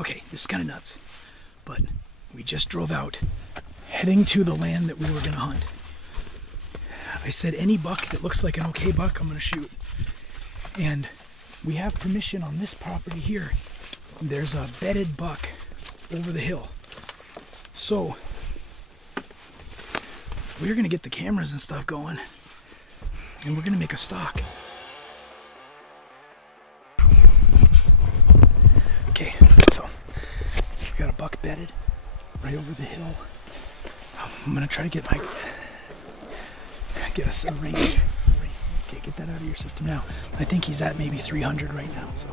Okay, this is kind of nuts, but we just drove out, heading to the land that we were gonna hunt. I said any buck that looks like an okay buck, I'm gonna shoot. And we have permission on this property here. There's a bedded buck over the hill. So we're gonna get the cameras and stuff going, and we're gonna make a stalk. Okay, so we got a buck bedded right over the hill. I'm gonna try to get us a range. Okay, get that out of your system now. I think he's at maybe 300 right now, so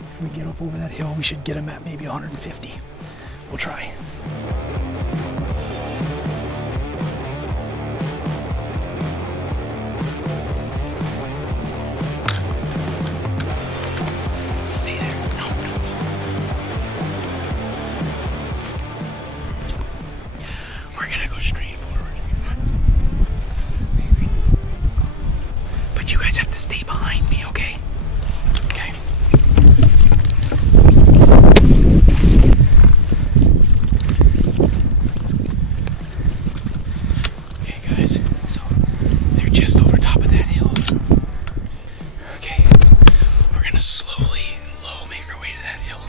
if we get up over that hill, we should get him at maybe 150. We'll try. Stay there. No. We're gonna go straight forward. But you guys have to stay behind me, okay? Okay. Okay, guys. So they're just over top of that hill. Okay. We're gonna slowly and low make our way to that hill.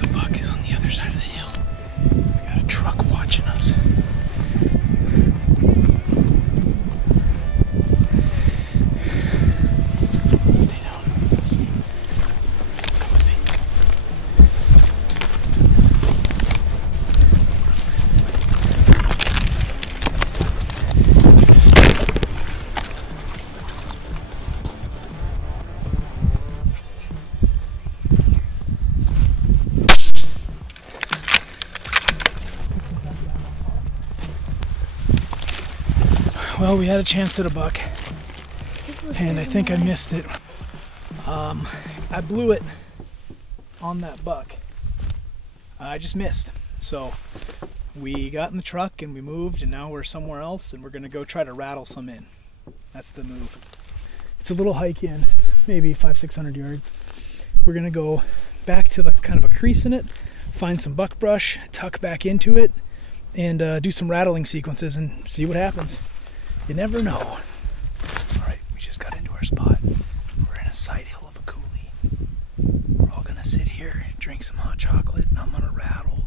The buck is on the other side of the hill. We got a truck watching us. Stay down. Come with me. Well, we had a chance at a buck, and I think I missed it. I blew it on that buck. I just missed. So we got in the truck and we moved, and now we're somewhere else, and we're gonna go try to rattle some in. That's the move. It's a little hike in, maybe 500-600 yards. We're gonna go back to the kind of a crease in it, find some buck brush, tuck back into it, and do some rattling sequences and see what happens. You never know. All right, we just got into our spot. We're in a side hill of a coulee. We're all gonna sit here, drink some hot chocolate, and I'm gonna rattle.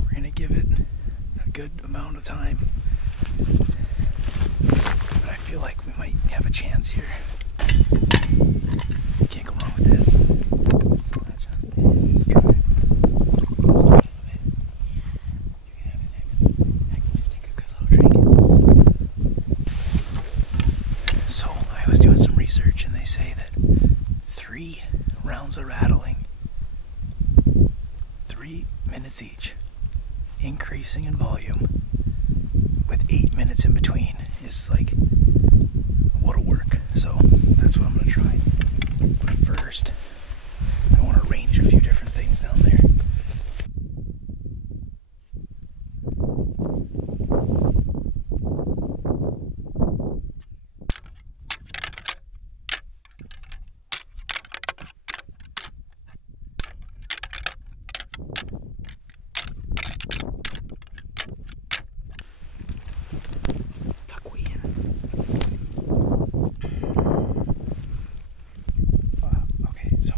We're gonna give it a good amount of time. But I feel like we might have a chance here. Can't go wrong with this. So I was doing some research, and they say that 3 rounds of rattling, 3 minutes each, increasing in volume with 8 minutes in between is like what'll work. So that's what I'm gonna try. But first, I want to range a few different things down there. Okay, so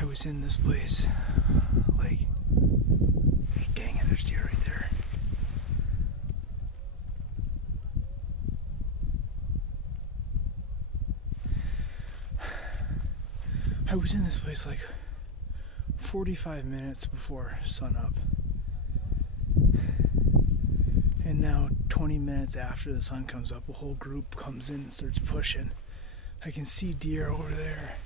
I was in this place, like, dang it, there's deer right there. I was in this place like 45 minutes before sunup. And now 20 minutes after the sun comes up, a whole group comes in and starts pushing. I can see deer over there.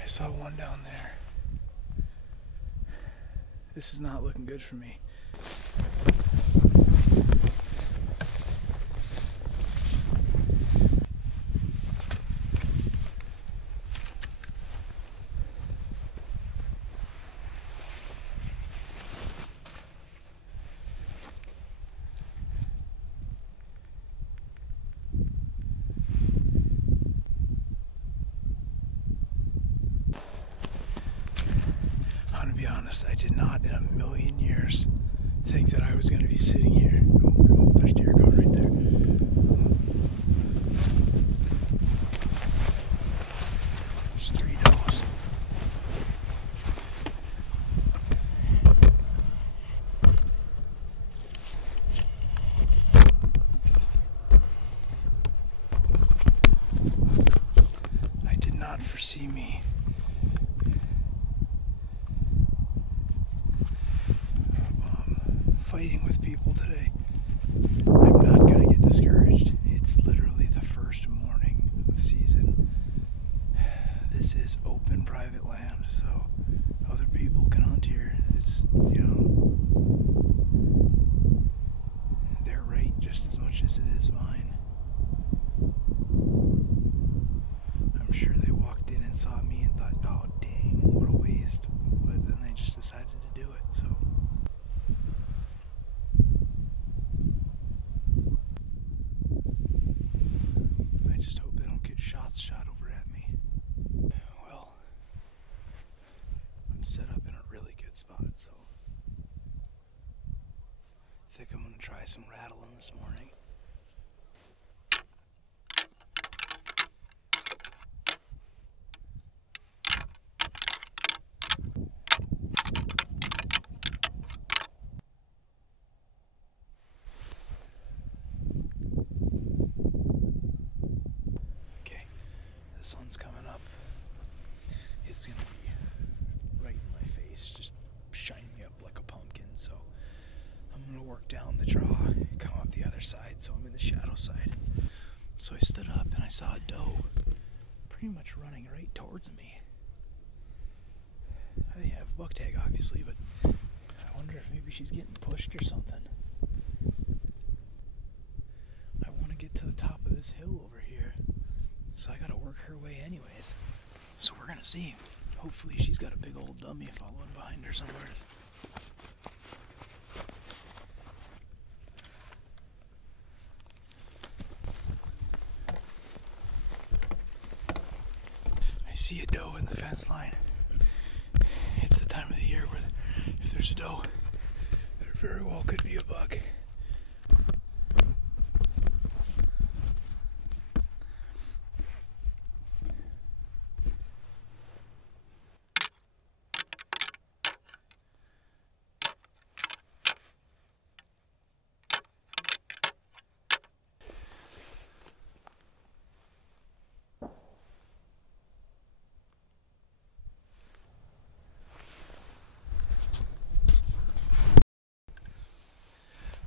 I saw one down there. This is not looking good for me. Be honest, I did not in a million years think that I was going to be sitting here. Oh, there's deer going right there. There's 3 does. I did not foresee me fighting with people today. I'm not gonna get discouraged. It's literally the first morning of season. This is open private land, so other people can hunt here. It's, you know, their right just as much as it is mine. I'm sure they walked in and saw me and thought, oh dang, what a waste. But then they just decided to do it, so. I just hope they don't get shots shot over at me. Well, I'm set up in a really good spot, so I think I'm going to try some rattling this morning. The sun's coming up. It's gonna be right in my face, just shining me up like a pumpkin. So I'm gonna work down the draw, come up the other side, so I'm in the shadow side. So I stood up and I saw a doe pretty much running right towards me. I didn't have a buck tag, obviously, but I wonder if maybe she's getting pushed or something. I want to get to the top of this hill over here. So I gotta work her way anyways. So we're gonna see. Hopefully she's got a big old dummy following behind her somewhere. I see a doe in the fence line. It's the time of the year where if there's a doe, there very well could be a buck.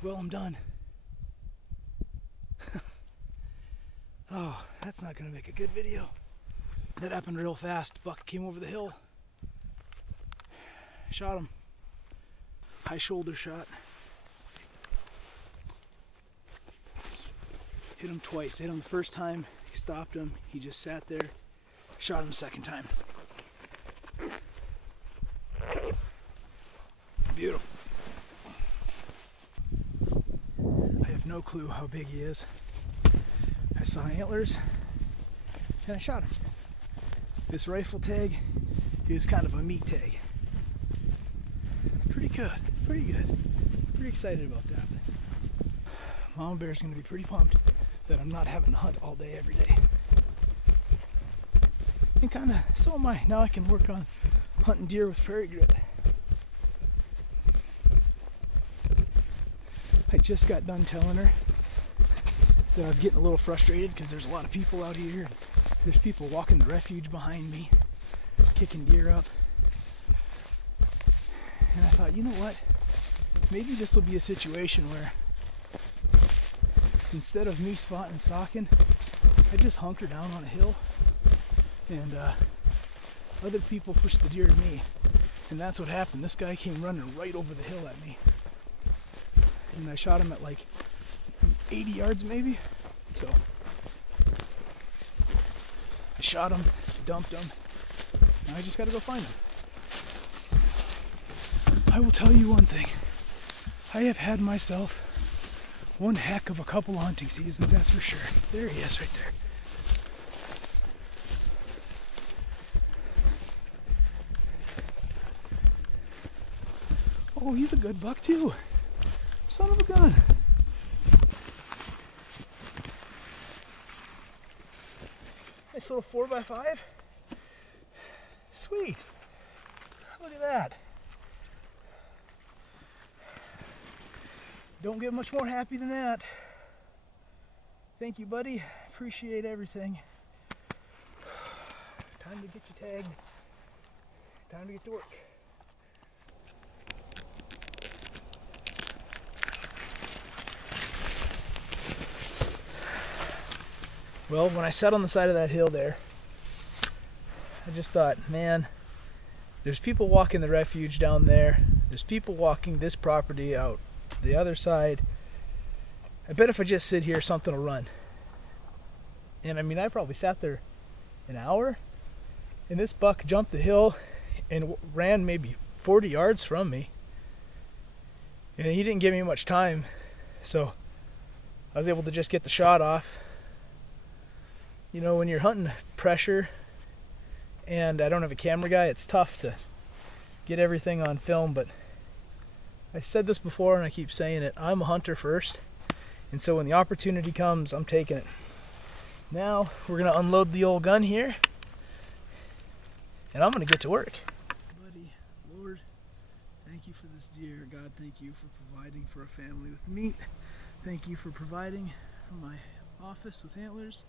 Well, I'm done. Oh, that's not gonna make a good video. That happened real fast. Buck came over the hill. Shot him. High shoulder shot. Hit him twice. Hit him the first time, stopped him. He just sat there. Shot him the second time. Beautiful. I have no clue how big he is. I saw antlers and I shot him. This rifle tag is kind of a meat tag. Pretty good, pretty good. Pretty excited about that. Mama Bear's gonna be pretty pumped that I'm not having to hunt all day every day. And kind of, so am I. Now I can work on hunting deer with prairie grit. I just got done telling her that I was getting a little frustrated because there's a lot of people out here. There's people walking the refuge behind me, kicking deer up. And I thought, you know what? Maybe this will be a situation where instead of me spotting and stalking, I just hunker down on a hill and other people push the deer to me. And that's what happened. This guy came running right over the hill at me. And I shot him at like 80 yards maybe. So I shot him, dumped him. Now I just gotta go find him. I will tell you one thing. I have had myself one heck of a couple hunting seasons, that's for sure. There he is right there. Oh, he's a good buck too. Son of a gun. Nice little 4x5. Sweet. Look at that. Don't get much more happy than that. Thank you, buddy. Appreciate everything. Time to get you tagged. Time to get to work. Well, when I sat on the side of that hill there, I just thought, man, there's people walking the refuge down there. There's people walking this property out to the other side. I bet if I just sit here, something will run. And I mean, I probably sat there an hour, and this buck jumped the hill and ran maybe 40 yards from me. And he didn't give me much time, so I was able to just get the shot off. You know, when you're hunting pressure and I don't have a camera guy, it's tough to get everything on film, but I said this before and I keep saying it, I'm a hunter first, and so when the opportunity comes, I'm taking it. Now we're gonna unload the old gun here and I'm gonna get to work. Buddy, Lord, thank you for this deer. God, thank you for providing for a family with meat. Thank you for providing for my office with antlers.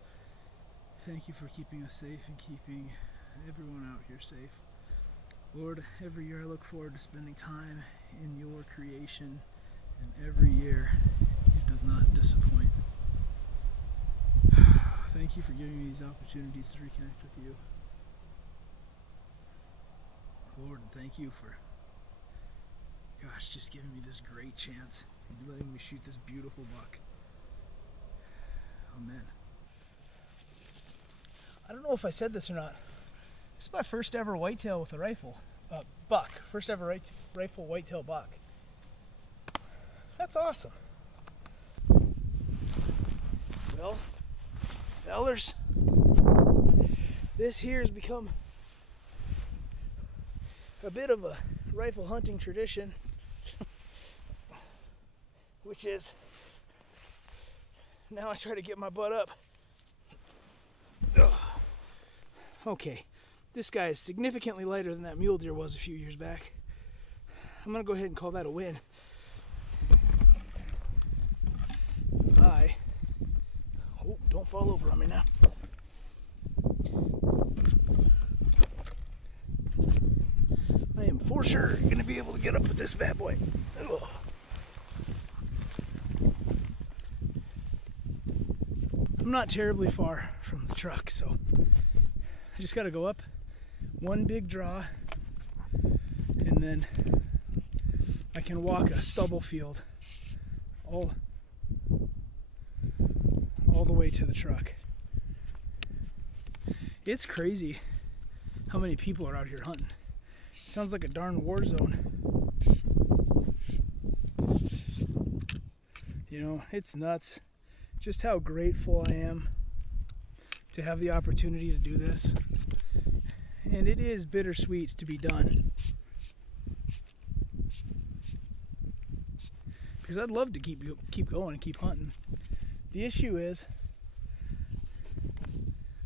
Thank you for keeping us safe and keeping everyone out here safe. Lord, every year I look forward to spending time in your creation, and every year it does not disappoint. Thank you for giving me these opportunities to reconnect with you. Lord, and thank you for, gosh, just giving me this great chance and letting me shoot this beautiful buck. Amen. I don't know if I said this or not. This is my first ever whitetail with a rifle. Buck. First ever rifle whitetail buck. That's awesome. Well, fellers, this here has become a bit of a rifle hunting tradition, which is now I try to get my butt up. Ugh. Okay, this guy is significantly lighter than that mule deer was a few years back. I'm gonna go ahead and call that a win. Oh, don't fall over on me now. I am for sure gonna be able to get up with this bad boy. Ugh. I'm not terribly far from the truck, so I just gotta go up one big draw and then I can walk a stubble field all the way to the truck. It's crazy how many people are out here hunting. It sounds like a darn war zone. You know, it's nuts just how grateful I am to have the opportunity to do this. And it is bittersweet to be done. Because I'd love to keep going and keep hunting. The issue is,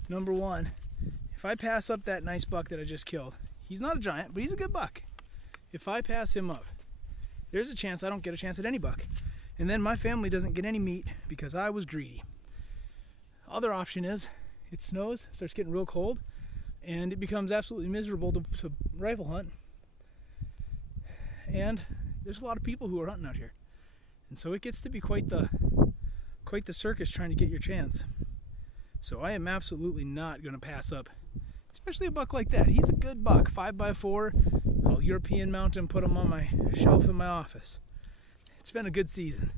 number one, if I pass up that nice buck that I just killed, he's not a giant, but he's a good buck. If I pass him up, there's a chance I don't get a chance at any buck. And then my family doesn't get any meat because I was greedy. Other option is it snows, starts getting real cold, and it becomes absolutely miserable to rifle hunt. And there's a lot of people who are hunting out here. And so it gets to be quite the circus trying to get your chance. So I am absolutely not going to pass up, especially a buck like that. He's a good buck, 5x4. I'll European mount him, put him on my shelf in my office. It's been a good season.